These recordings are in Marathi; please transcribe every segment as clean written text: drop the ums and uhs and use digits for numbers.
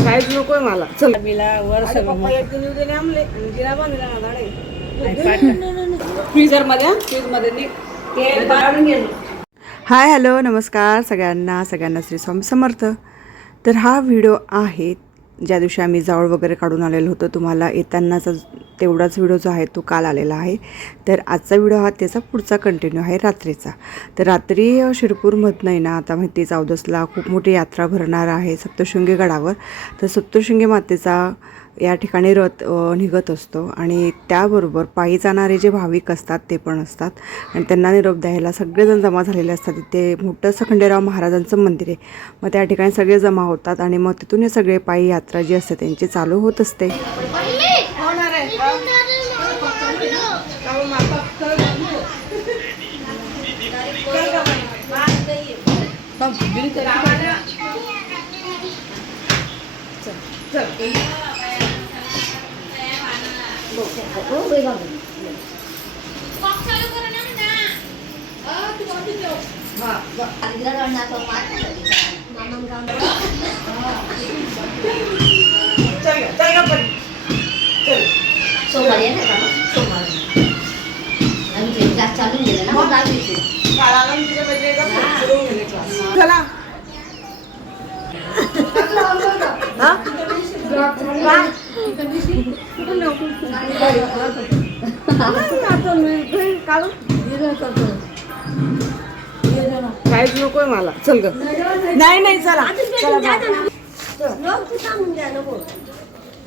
काहीच नकोय मला. चल फ्रीजर मध्ये हाय हॅलो नमस्कार सगळ्यांना श्री स्वामी समर्थ. तर हा व्हिडिओ आहे ज्या दिवशी आम्ही जावळ वगैरे काढून आलेलो होतो. तुम्हाला येतानाचा तेवढाच व्हिडिओ जो आहे तो काल आलेला आहे. तर आजचा व्हिडिओ हा त्याचा पुढचा कंटिन्यू आहे रात्रीचा. तर रात्री शिरपूरमधनं आहे ना, आता माहिती 14 खूप मोठी यात्रा भरणार आहे सप्तशृंगी गडावर. तर सप्तशृंगी मातेचा या ठिकाणी रथ निघत असतो आणि त्याबरोबर पायी जाणारे जे भाविक असतात ते पण असतात आणि त्यांना निरोप द्यायला सगळेजण जमा झालेले असतात. तिथे मोठं असं खंडेराव महाराजांचं मंदिर आहे. मग त्या ठिकाणी सगळे जमा होतात आणि मग तिथून हे सगळे पायी यात्रा जी असते त्यांची चालू होत असते. काहीच नकोय मला. चल ग. नाही चला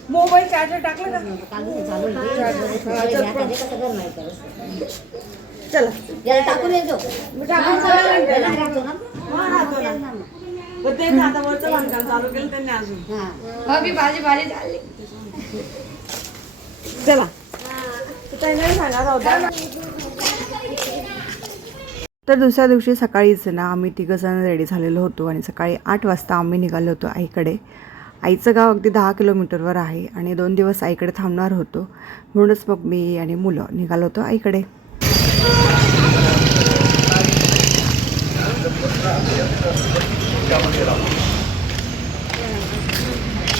मोबाईल चार्जर टाकलं का? चला टाकून येतो. ते आता वरचं बांधकाम चालू केलं त्यांनी अजून. भाजी झाली. चला तर दुसऱ्या दिवशी सकाळीच ना आम्ही तिघंजण रेडी झालेलो होतो आणि सकाळी 8 वाजता आम्ही निघालो होतो आईकडे. आईचं गाव अगदी 10 किलोमीटरवर आहे आणि 2 दिवस आईकडे थांबणार होतो. म्हणूनच मग मी आणि मुलं निघालो होतो आईकडे.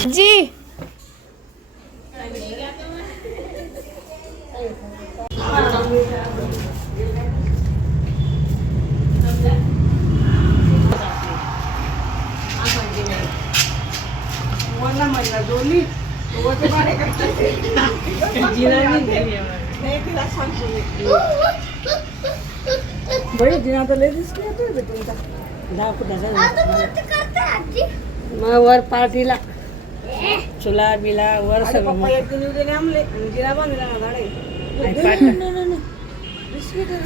जी बड़ी दिना तो ले दिसली होती तुमचा 10 फुटाचा मग वर पार्टीला चुला बिला वर सगळं पप्पा एक दिन उद्या आमले जिरा बांधला ना झाडे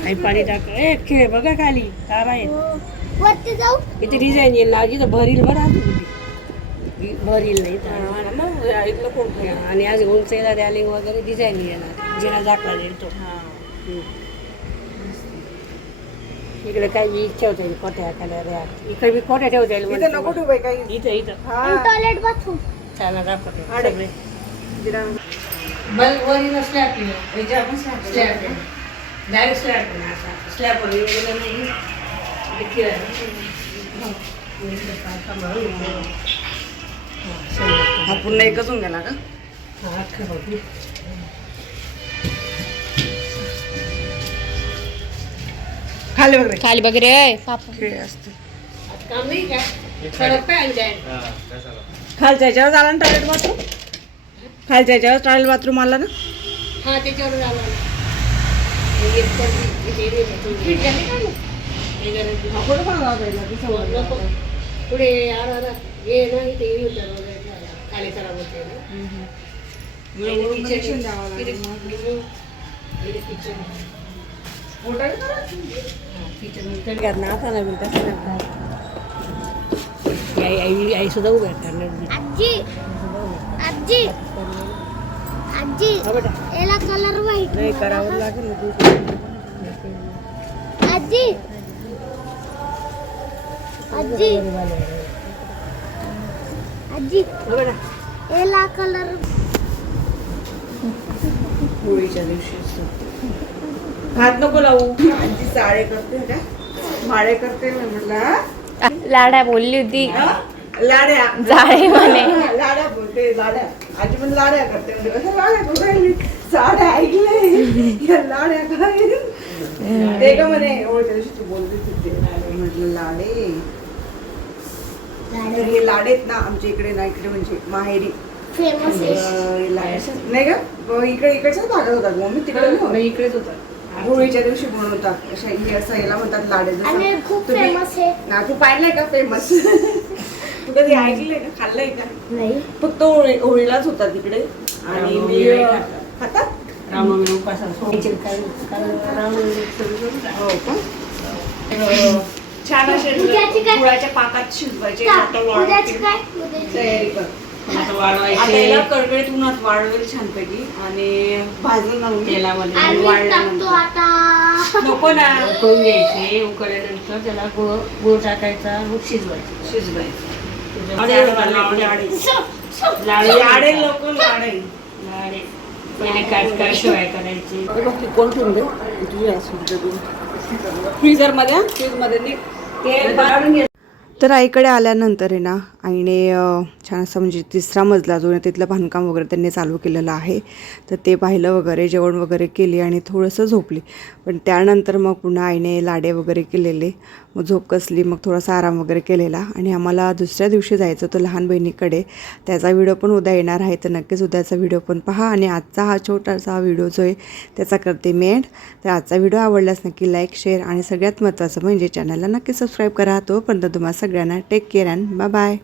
आई पाणी टाक. एक खेळ बघा खाली तार आहे वरती जाऊ. इथे डिझाईन येईल ना जिथं भरील बरं आधी भरील नाही आणि आज उंचीला रॅलिंग वगैरे डिझाईन येणार जिना झाकला जाईल तो. इकडे काही इच्छा होते कोट्या कलर इकडे बी कोट्या ठेवता येईल. नको ठेवू काही इथं टॉयलेट बाथरूम छान दाखवतो. वरील स्लॅब डायरेक्ट स्लॅबवर गेलं नाही. हा पुन्हा एकच होऊन गेला का? खाली वगैरे असते. खालच्या याच्यावर आला ना टॉयलेट बाथरूम. खालच्या याच्यावर टॉयलेट बाथरूम आला ना. हा त्याच्यावर आला पुढे ये ना इथे खाली खराब होते आई सुद्धा उभ्या करणार. याला कलर व्हाईट नाही करावं लागेल. आजी याला कलर होळीच्या दिवशी असतो. हात नको लावू. आजी साडे करते का माळे करते मी म्हटलं. लाड्या बोलली होती. लाड्या जाळे म्हणे. लाड्या बोलते लाड्या. आजी पण लाड्या करते म्हणजे कसं लाड्या करू राहिली. साड्या ऐकले या लाड्या काय ते का म्हणे हो त्या दिवशी तू बोलतेच होते म्हटलं लाडे. तर हे लाडेत ना आमच्या इकडे ना इकडे म्हणजे माहेरी फेमस नाही का इकडे इकडच्याच भागात होतात मम्मी तिकडे इकडेच होता. होळीच्या दिवशी बनवतात अशा हे असं याला म्हणतात लाडे. आणि खूप फेमस आहे. ना तू पाहिलंय का फेमस तू कधी ऐकलंय का खाल्लंय का? नाही फक्त होळीलाच होतात तिकडे. आणि मी खातात रामनवमी उपास असतो. हो का छान असे उद्याची काय? गुळाच्या पाकात शिजवायचे उद्याची काय तयारी कर. आता आता वाळवायचे याला कडकडीत उन्हात वाळवेल छानपैकी आणि भाजून आणून तेलामध्ये आणि टाकतो वाळल्यानंतर आता नको ना उकळून घ्यायचे. उकळल्यानंतर त्याला गुळ टाकायचा, मग शिजवायचं. शिजवायचं. लाडू लाडे लोक लाडे लाडे पहिले काट शिवाय करायचे. कोण ठेवून दे फ्रीजर मध्ये फ्रीज मध्ये ते काढून घे. तर आईकडे आल्यानंतर आहे ना आईने छान असं म्हणजे तिसरा मजला जो आहे तिथलं बांधकाम वगैरे त्यांनी चालू केलेलं आहे. तर ते पाहिलं वगैरे जेवण वगैरे केली आणि थोडंसं झोपली. पण त्यानंतर मग पुन्हा आईने लाडे वगैरे केलेले. मग झोप कसली मग थोडासा आराम वगैरे केलेला. आणि आम्हाला दुसऱ्या दिवशी जायचं होतं लहान बहिणीकडे. त्याचा व्हिडिओ पण उद्या येणार आहे तर नक्कीच उद्याचा व्हिडिओ पण पहा. आणि आजचा हा छोटासा व्हिडिओ जो आहे त्याचा करते मी एंड. तर आजचा व्हिडिओ आवडल्यास नक्की लाईक शेअर आणि सगळ्यात महत्त्वाचं म्हणजे चॅनलला नक्की सबस्क्राईब करा. तोपर्यंत तुम्हाला सगळ्यांना take care and bye bye.